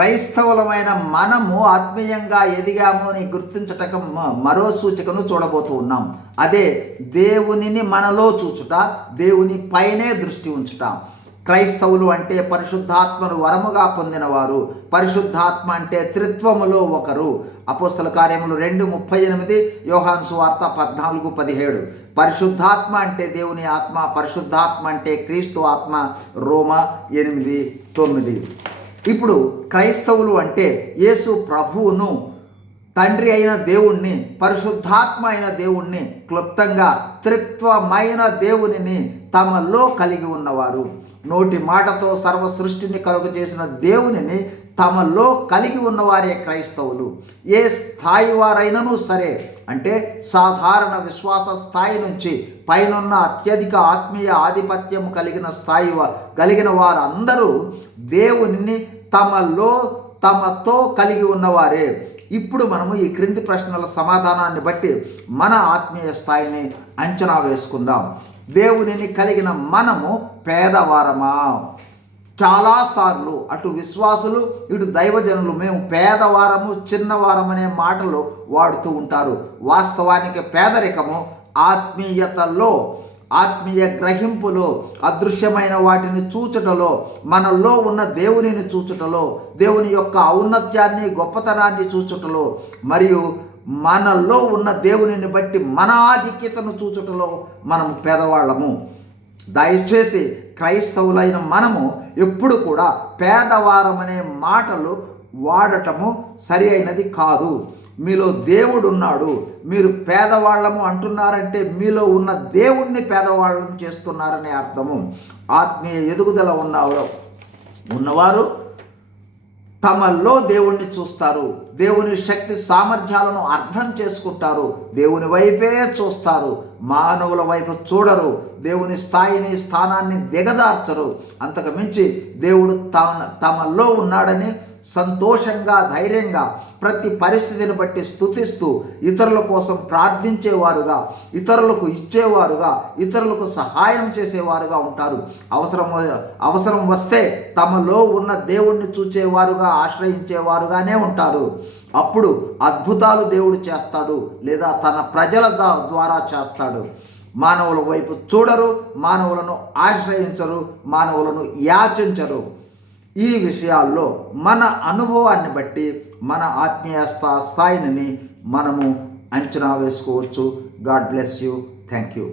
క్రైస్తవులమైన మనము ఆత్మీయంగా ఎదిగాము అని గుర్తించటం మరో సూచికను చూడబోతూ ఉన్నాం. అదే దేవునిని మనలో చూచుట దేవుని పైనే దృష్టి ఉంచుట. క్రైస్తవులు అంటే పరిశుద్ధాత్మను వరముగా పొందినవారు. పరిశుద్ధాత్మ అంటే త్రిత్వములో ఒకరు. అపోస్తల కార్యములు రెండు ముప్పై ఎనిమిది యోహాన్సు వార్త పద్నాలుగు పదిహేడు. పరిశుద్ధాత్మ అంటే దేవుని ఆత్మ పరిశుద్ధాత్మ అంటే క్రీస్తు ఆత్మ. రోమ ఎనిమిది తొమ్మిది. ఇప్పుడు క్రైస్తవులు అంటే యేసు ప్రభువును తండ్రి అయిన దేవుణ్ణి పరిశుద్ధాత్మ అయిన దేవుణ్ణి క్లుప్తంగా త్రిత్వమైన దేవునిని తమలో కలిగి ఉన్నవారు. నోటి మాటతో సర్వ సృష్టిని కలుగు చేసిన దేవునిని తమలో కలిగి ఉన్నవారే క్రైస్తవులు. ఏ స్థాయి వారైనను సరే అంటే సాధారణ విశ్వాస స్థాయి నుంచి పైనున్న అత్యధిక ఆత్మీయ ఆధిపత్యం కలిగిన స్థాయి కలిగిన వారందరూ దేవునిని తమలో తమతో కలిగి ఉన్నవారే. ఇప్పుడు మనము ఈ క్రింది ప్రశ్నల సమాధానాన్ని బట్టి మన ఆత్మీయ స్థాయిని అంచనా వేసుకుందాం. దేవునిని కలిగిన మనము పేదవారమా? చాలాసార్లు అటు విశ్వాసులు ఇటు దైవజనులు మేము పేదవారము చిన్నవారమనే మాటలు వాడుతూ ఉంటారు. వాస్తవానికి పేదరికము ఆత్మీయతలో ఆత్మీయ గ్రహింపులో అదృశ్యమైన వాటిని చూచుటలో మనలో ఉన్న దేవునిని చూచుటలో దేవుని యొక్క ఔన్నత్యాన్ని గొప్పతనాన్ని చూచుటలో మరియు మనలో ఉన్న దేవునిని బట్టి మన ఆధిక్యతను చూచుటలో మనం పేదవాళ్ళము. దయచేసి క్రైస్తవులైన మనము ఎప్పుడు కూడా పేదవారం అనే మాటలు వాడటము సరి అయినది కాదు. మీలో దేవుడు ఉన్నాడు మీరు పేదవాళ్ళము అంటున్నారంటే మీలో ఉన్న దేవుణ్ణి పేదవాళ్ళం చేస్తున్నారనే అర్థము. ఆత్మీయ ఎదుగుదల ఉన్నవారు ఉన్నవారు తమలో దేవుణ్ణి చూస్తారు. దేవుని శక్తి సామర్థ్యాలను అర్థం చేసుకుంటారు. దేవుని వైపే చూస్తారు. మానవుల వైపు చూడరు. దేవుని స్థాయిని స్థానాన్ని దిగజార్చరు. అంతకు మించి దేవుడు తమ తమలో ఉన్నాడని సంతోషంగా ధైర్యంగా ప్రతి పరిస్థితిని బట్టి స్థుతిస్తూ ఇతరుల కోసం ప్రార్థించేవారుగా ఇతరులకు ఇచ్చేవారుగా ఇతరులకు సహాయం చేసేవారుగా ఉంటారు. అవసరం అవసరం వస్తే తమలో ఉన్న దేవుణ్ణి చూచేవారుగా ఆశ్రయించేవారుగానే ఉంటారు. అప్పుడు అద్భుతాలు దేవుడు చేస్తాడు లేదా తన ప్రజల దా- ద్వారా చేస్తాడు. మానవుల వైపు చూడరు మానవులను ఆశ్రయించరు మానవులను యాచించరు. ఈ విషయాల్లో మన అనుభవాన్ని బట్టి మన ఆత్మీయ స్థాయిని మనము అంచనా వేసుకోవచ్చు. God bless you. Thank you